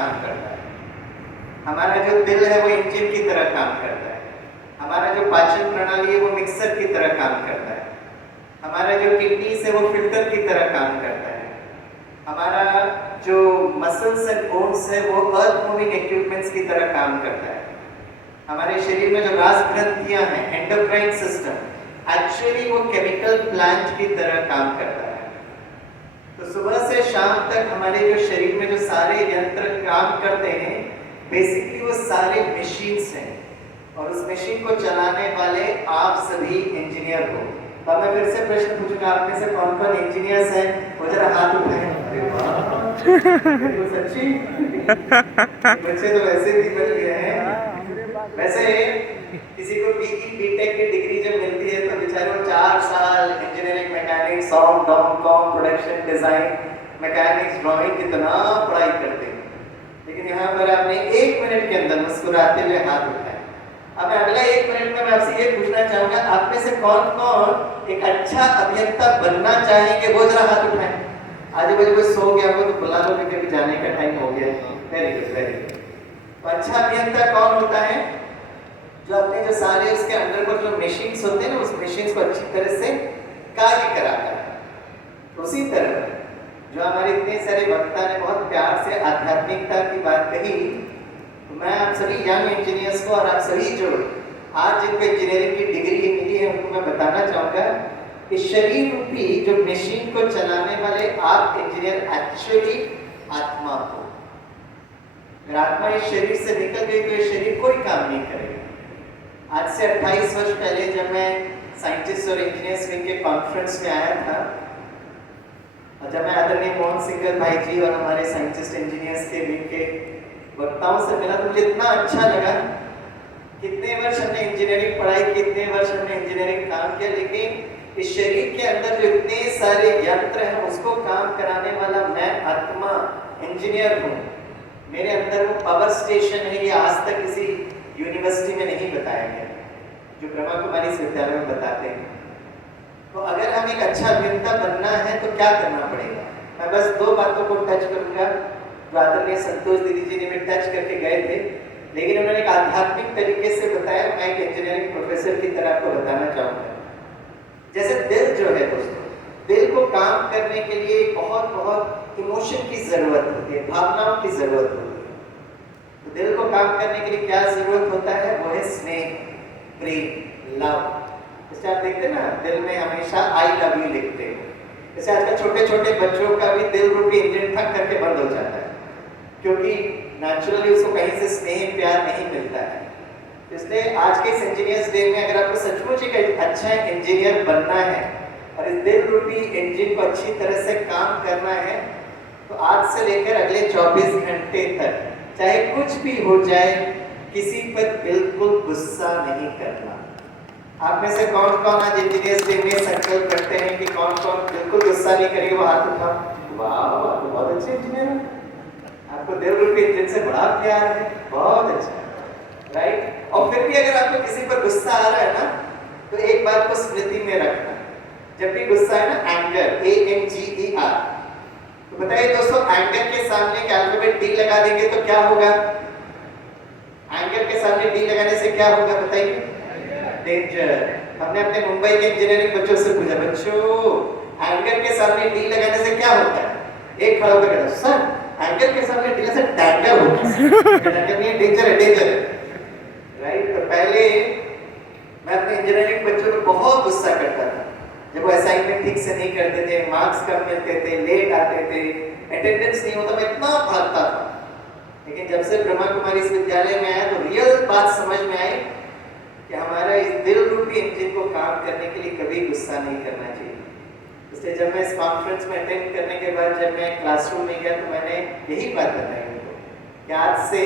काम करता है। हमारा जो दिल है वो इंजन की तरह काम करता है। हमारा जो पाचन प्रणाली है वो मिक्सर की तरह काम करता है। हमारा जो किडनीज है वो फिल्टर की तरह काम करता है। हमारा जो मसल्स एंड बोन्स है वो अर्थ मूविंग इक्विपमेंट्स की तरह काम करता है। हमारे शरीर में जो रास ग्रंथियां हैं, एंडोक्राइन सिस्टम, एक्चुअली वो केमिकल प्लांट की तरह काम करता है। तो सुबह से शाम तक हमारे जो शरीर में जो सारे यंत्र काम करते हैं, बेसिकली वो सारे मशीन्स हैं, और उस मशीन को चलाने वाले आप सभी इंजीनियर हो। तो मैं फिर से प्रश्न पूछूंगा, आप में से कौन कौन इंजीनियर्स हैं? वो जरा हाथ उठाएं। अरे वाह, तो सच्ची बच्चे तो वैसे भी बन गए हैं। वैसे किसी को बीई बीटेक की डिग्री जब मिलती है तो बेचारे वो 4 साल engineering, mechanics, sound, com, production design, mechanics, drawing कितना पढ़ाई करते हैं, लेकिन यहाँ पर आपने 1 मिनट के अंदर मुस्कुराते हुए हाथ उठाया। अब मैं अगला 1 मिनट में मैं आपसे ये पूछना चाहूंगा, आप में से कौन कौन एक अच्छा अभियंता बनना चाहेंगे? वो जरा हाथ उठाएं। आज बजे कोई सो गया हो तो बुला लो, क्योंकि जाने का टाइम हो गया। Very good, very good. तो अच्छा अभियंता कौन होता है? जो अपने जो सारे उसके अंदर पर जो मशीन्स होते हैं ना, उस मशीन्स को अच्छी तरह से कार्य कराता है। उसी तरह जो हमारे इतने सारे वक्ता ने बहुत प्यार से आध्यात्मिकता की बात कही, तो मैं आप सभी यंग इंजीनियर्स को और आप सभी जो आज जिनको इंजीनियरिंग की डिग्री मिली है उनको मैं बताना चाहूँगा कि शरीर रूपी जो मशीन को चलाने वाले आप इंजीनियर एक्चुअली आत्मा हो। अगर आत्मा इस शरीर से निकल गई तो ये शरीर कोई काम नहीं करेगा। आज से 28 वर्ष पहले जब मैं साइंटिस्ट और इंजीनियर्स विंग के कॉन्फ्रेंस में आया था, और जब मैं आदरणीय मोहन सिंगर भाई जी और हमारे साइंटिस्ट इंजीनियर्स के विंग के वक्ताओं से मिला, तो मुझे इतना अच्छा लगा। कितने वर्ष हमने इंजीनियरिंग पढ़ाई, कितने वर्ष हमने इंजीनियरिंग काम किया, लेकिन इस शरीर के अंदर जो इतने सारे यंत्र हैं उसको काम कराने वाला मैं आत्मा इंजीनियर हूँ। मेरे अंदर वो पावर स्टेशन है, ये आज तक किसी यूनिवर्सिटी में नहीं बताया गया, जो ब्रह्मा कुमारी विद्यालय में बताते हैं। तो अगर हम एक अच्छा अभियंता बनना है तो क्या करना पड़ेगा? मैं बस 2 बातों को टच करूंगा जो आदरणीय संतोष दीदी जी ने भी टच करके गए थे, लेकिन उन्होंने एक आध्यात्मिक तरीके से बताया। मैं एक इंजीनियरिंग प्रोफेसर की तरह आपको बताना चाहूँगा। जैसे दिल जो है दोस्तों, दिल को काम करने के लिए बहुत बहुत इमोशन की जरूरत होती है, भावनाओं की जरूरत होती है। तो दिल को काम करने के लिए क्या जरूरत होता है? वो है स्नेह, प्रेम, लव। जैसे आप देखते हैं ना, दिल में हमेशा आई लव यू लिखते हैं। जैसे आजकल छोटे छोटे बच्चों का भी दिल रूपी इंजन ठक करके बंद हो जाता है, क्योंकि नेचुरली उसको कहीं से स्नेह प्यार नहीं मिलता है। इसलिए आज के इस इंजीनियर्स डे में अगर आपको सचमुच एक अच्छा इंजीनियर बनना है और इस दिल रूपी इंजन को अच्छी तरह से काम करना है, तो आज से लेकर अगले 24 घंटे तक चाहे कुछ भी हो जाए, किसी पर बिल्कुल गुस्सा नहीं करना। आप में से कौन कौन आज इंजीनियर्स डे में संकल्प करते हैं कि कौन कौन बिल्कुल गुस्सा नहीं करेंगे? वो हाथ उठाओ। वाह, आप बहुत अच्छे इंजीनियर हैं, आपको दिल रूपी इंजन से बड़ा प्यार है, बहुत अच्छा, राइट। और फिर भी अगर आपको किसी पर गुस्सा आ रहा है ना, तो एक बात को स्मृति में रखना, जब भी गुस्सा है ना, एंगर, ANGER, तो बताइए दोस्तों, एंगर के सामने एक अल्फाबेट D लगा देंगे तो क्या होगा? एंगर के सामने D लगाने से क्या होगा बताइए? डेंजर। हमने अपने मुंबई के इंजीनियरिंग बच्चों से पूछा, बच्चों एंगर के सामने D लगाने से क्या होता है? एक खड़ा होकर कहता, सर एंगर के सामने D से टैंगर होता है। टैंगर नहीं, डेंजर है, डेंजर है, राइट। तो पहले मैं अपने इंजीनियरिंग बच्चों पर बहुत गुस्सा करता था जब वो असाइनमेंट ठीक से नहीं करते थे, मार्क्स कम मिलते थे, लेट आते थे, अटेंडेंस नहीं होता, मैं इतना भागता था। लेकिन जब से ब्रह्मा कुमारी इस विद्यालय में आया तो रियल बात समझ में आई कि हमारा इस दिल रूपी इंजन को काम करने के लिए कभी गुस्सा नहीं करना चाहिए। इसलिए जब मैं इस कॉन्फ्रेंस में अटेंड करने के बाद जब मैं क्लासरूम में गया तो मैंने यही बात बताई उनको कि आज से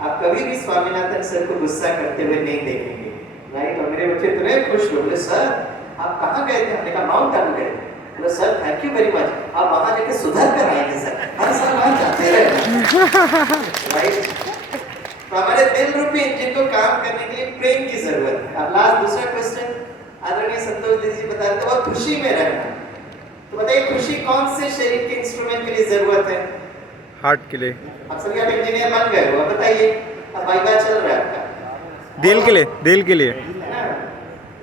आप कभी भी स्वामीनाथन सर को गुस्सा करते हुए नहीं देखेंगे, राइट। और मेरे बच्चे इतने खुश हो, बोले सर आप कहाँ गए थे? हमने कहा माउंट आबू गए। बोले sir thank you very much, आप वहाँ जाके सुधर कर आएंगे सर, हर साल वहाँ जाते रहे, राइट। तो हमारे दिल रूपी इंजन को काम करने के लिए प्रेम की जरूरत है। अब लास्ट दूसरा क्वेश्चन आदरणीय संतोष दीदी जी बता रहे थे, वो खुशी में रहना। तो बताइए खुशी कौन से शरीर के इंस्ट्रूमेंट के लिए जरूरत है? हार्ट के लिए, आप सभी आप इंजीनियर बन गए हो, अब बताइए अब वाइवा चल रहा है आपका, दिल के लिए, दिल के लिए। है ना?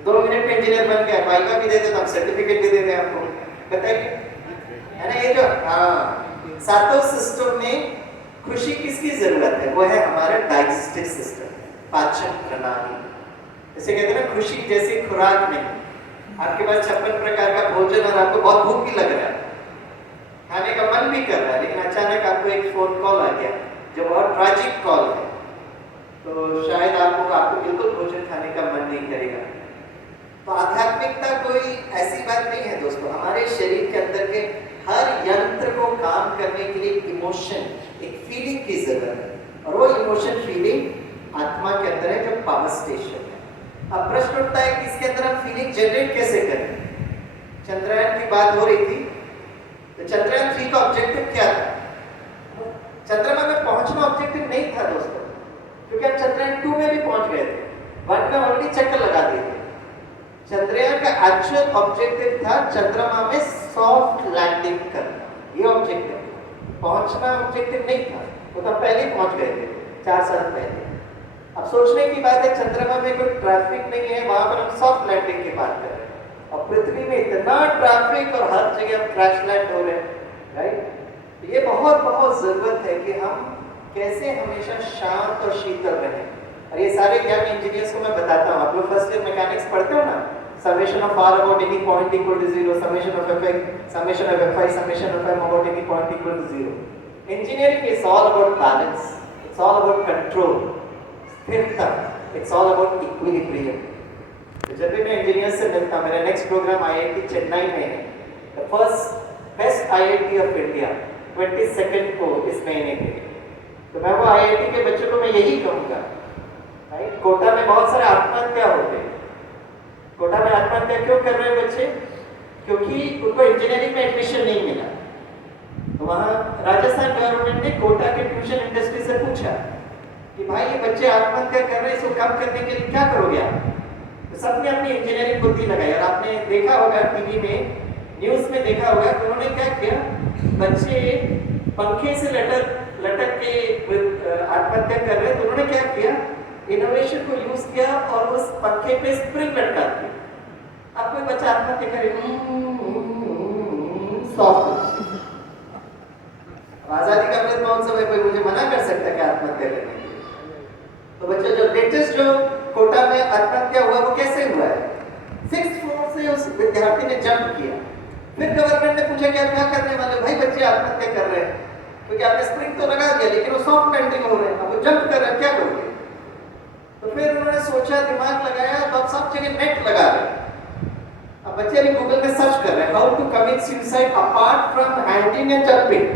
2 मिनट में इंजीनियर बन गया, वाइवा भी दे देते, हम सर्टिफिकेट भी दे दें आपको, बताइए, है ना? ये जो सातों सिस्टम में खुशी किसकी जरूरत है? वो है हमारा डाइजेस्टिव सिस्टम, पाचन प्रणाली। जैसे कहते हैं ना, खुशी जैसी खुराक नहीं, आपके पास 56 प्रकार का भोजन और आपको बहुत भूख भी लग रहा है, खाने का मन भी कर रहा है, लेकिन अचानक आपको एक फोन कॉल आ गया जो बहुत ट्रैजिक कॉल है, तो शायद आपको बिल्कुल भोजन खाने का मन नहीं करेगा। तो आध्यात्मिकता कोई ऐसी बात नहीं है दोस्तों, हमारे शरीर के अंदर के हर यंत्र को काम करने के लिए इमोशन, एक फीलिंग की जरूरत है, और वो इमोशन फीलिंग आत्मा के अंदर है, जो पावर स्टेशन है। अब प्रश्न उठता है कि इसके अंदर हम फीलिंग जनरेट कैसे करें? चंद्रयान की बात हो रही थी, तो चंद्रयान 3 का ऑब्जेक्टिव क्या था? चंद्रमा में पहुंचना ऑब्जेक्टिव नहीं था दोस्तों, क्योंकि हम चंद्रयान 2 में भी पहुंच गए थे, 1 में ऑलरेडी चक्कर लगा दिए थे। चंद्रयान का एक्चुअल ऑब्जेक्टिव था चंद्रमा में सॉफ्ट लैंडिंग करना, ये ऑब्जेक्टिव, पहुंचना ऑब्जेक्टिव नहीं था, वो तो पहले ही पहुंच गए थे 4 साल पहले। अब सोचने की बात है, चंद्रमा में कोई ट्रैफिक नहीं है, वहां पर हम सॉफ्ट लैंडिंग की बात कर रहे हैं, और पृथ्वी में इतना ट्रैफिक और हर जगह हम क्रैश लैंड हो रहे हैं, राइट? ये बहुत बहुत जरूरत है कि हम कैसे हमेशा शांत और शीतल रहें। और ये सारे ज्ञान इंजीनियर्स को मैं बताता हूँ, आप लोग फर्स्ट ईयर मैकेनिक्स पढ़ते हो ना, summation of r about any point equal to 0, summation of fx, summation of fi, summation of m about any point equal to 0. Engineering is all about balance, it's all about control, स्थिरता, it's all about equilibrium. तो जब भी मैं engineer से मिलता हूँ, मेरा next programme IIT Chennai में है, the first best IIT of India, 22nd को इस महीने के, तो मैं वो IIT के बच्चों को मैं यही कहूँगा, राइट? कोटा में बहुत सारे आत्महत्या होते हैं, कोटा में आत्महत्या क्यों कर रहे हैं बच्चे? क्योंकि उनको इंजीनियरिंग में एडमिशन नहीं मिला। तो वहाँ राजस्थान गवर्नमेंट ने कोटा के ट्यूशन इंडस्ट्री से पूछा कि भाई ये बच्चे आत्महत्या कर रहे हैं, इसको कम करने के लिए क्या करोगे आप? तो सबने अपनी इंजीनियरिंग बुद्धि लगाई, और आपने देखा होगा टीवी में, न्यूज में देखा होगा कि उन्होंने क्या किया, बच्चे पंखे से लटक के आत्महत्या कर रहे हैं, तो उन्होंने क्या किया, इनोवेशन को यूज किया और उस पंखे पे स्प्रिंग लटका दिया। अब कोई बच्चा आत्महत्या करे, सॉफ्ट, आजादी का अमृत महोत्सव है, कोई मुझे मना कर सकता है कि आत्महत्या करने के लिए? तो बच्चे जो लेटेस्ट जो कोटा में आत्महत्या हुआ वो कैसे हुआ है? 6th फ्लोर से उस विद्यार्थी ने जंप किया, फिर गवर्नमेंट ने पूछा कि आप क्या करने वाले? भाई बच्चे आत्महत्या कर रहे हैं, क्योंकि आपने स्प्रिंग तो लगा दिया, लेकिन वो सॉफ्ट लैंडिंग हो रहे हैं, अब वो जंप कर रहे हैं, क्या करोगे? तो फिर उन्होंने सोचा, दिमाग लगाया, तो अब सब जगह नेट लगा रहे। अब बच्चे अभी गूगल में सर्च कर रहे हैं, how to commit suicide apart from hanging and jumping,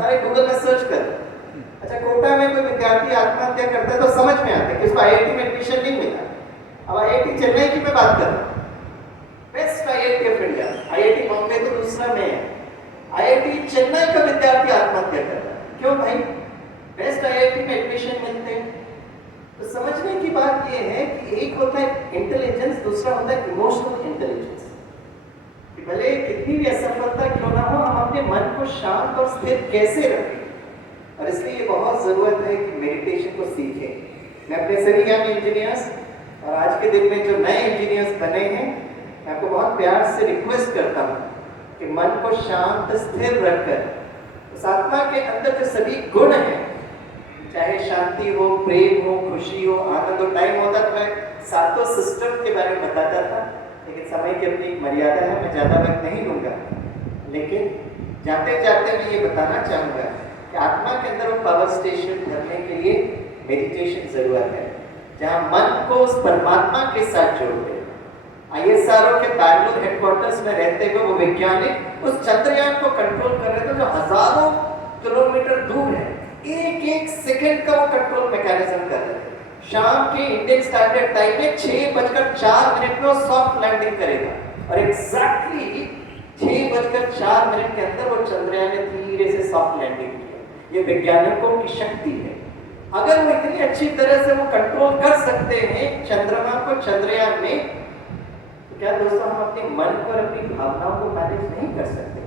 सारे गूगल में सर्च कर रहे हैं। अच्छा, कोटा में कोई विद्यार्थी आत्महत्या करता है तो समझ में आता है कि उसको IIT में एडमिशन नहीं मिला। अब IIT चेन्नई की मैं बात कर रहा हूँ, best IIT of India, IIT Bombay तो दूसरा में है, IIT चेन्नई का विद्यार्थी आत्महत्या कर रहा है, क्यों भाई? बेस्ट IIT में एडमिशन मिलते हैं। तो समझने की बात यह है कि एक होता है इंटेलिजेंस, दूसरा होता है इमोशनल इंटेलिजेंस। कि भले कितनी भी असफलता क्यों ना हो, हम अपने मन को शांत और स्थिर कैसे रखें, और इसलिए बहुत जरूरत है कि मेडिटेशन को सीखें। मैं अपने सभी ज्ञान इंजीनियर्स और आज के दिन में जो नए इंजीनियर्स बने हैं, मैं आपको बहुत प्यार से रिक्वेस्ट करता हूँ कि मन को शांत स्थिर रखकर उस आत्मा के अंदर जो सभी गुण हैं, चाहे शांति हो, प्रेम हो, खुशी हो, आनंद हो, टाइम होता तो मैं सातों सिस्टम के बारे में बताता था, लेकिन समय की अपनी एक मर्यादा है, मैं ज़्यादा वक्त नहीं लूँगा। लेकिन जाते जाते मैं ये बताना चाहूँगा कि आत्मा के अंदर वो पावर स्टेशन भरने के लिए मेडिटेशन जरूरत है, जहाँ मन को उस परमात्मा के साथ जोड़ दे। ISRO के बैंगलोर हेडक्वार्टर्स में रहते हुए वो वैज्ञानिक उस चंद्रयान को कंट्रोल कर रहे थे, जो हजारों किलोमीटर दूर है, एक एक सेकंड का वो कंट्रोल मैकेनिज्म कर रहे थे। शाम के इंडियन स्टैंडर्ड टाइम में 6:04 में वो सॉफ्ट लैंडिंग करेगा, और एग्जैक्टली 6:04 के अंदर वो चंद्रयान ने धीरे से सॉफ्ट लैंडिंग किया। ये वैज्ञानिकों की शक्ति है। अगर वो इतनी अच्छी तरह से वो कंट्रोल कर सकते हैं चंद्रमा को चंद्रयान में, तो क्या दोस्तों हम अपने मन और अपनी भावनाओं को मैनेज नहीं कर सकते?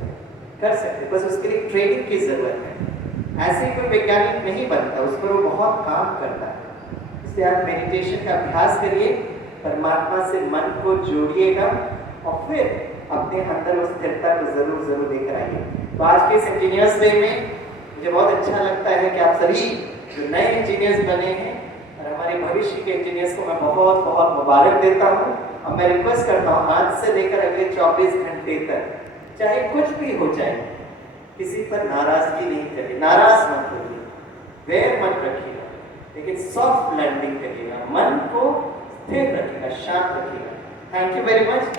कर सकते, बस उसके लिए ट्रेनिंग की जरूरत है। ऐसे ही कोई वैज्ञानिक नहीं बनता, उस पर वो बहुत काम करता है। इसलिए आप मेडिटेशन का अभ्यास करिए, परमात्मा से मन को जोड़िएगा और फिर अपने अंदर उस स्थिरता को जरूर जरूर लेकर आइए। तो आज के इस इंजीनियर्स डे में मुझे बहुत अच्छा लगता है कि आप सभी जो नए इंजीनियर्स बने हैं और हमारे भविष्य के इंजीनियर्स को मैं बहुत बहुत मुबारक देता हूँ। और मैं रिक्वेस्ट करता हूँ आज से लेकर अगले 24 घंटे तक चाहे कुछ भी हो जाए, किसी पर नाराजगी नहीं करिए, नाराज मत होइए, वैर मत रखिएगा, लेकिन सॉफ्ट लैंडिंग करिएगा, मन को स्थिर रखिएगा, शांत रखिएगा। Thank you very much.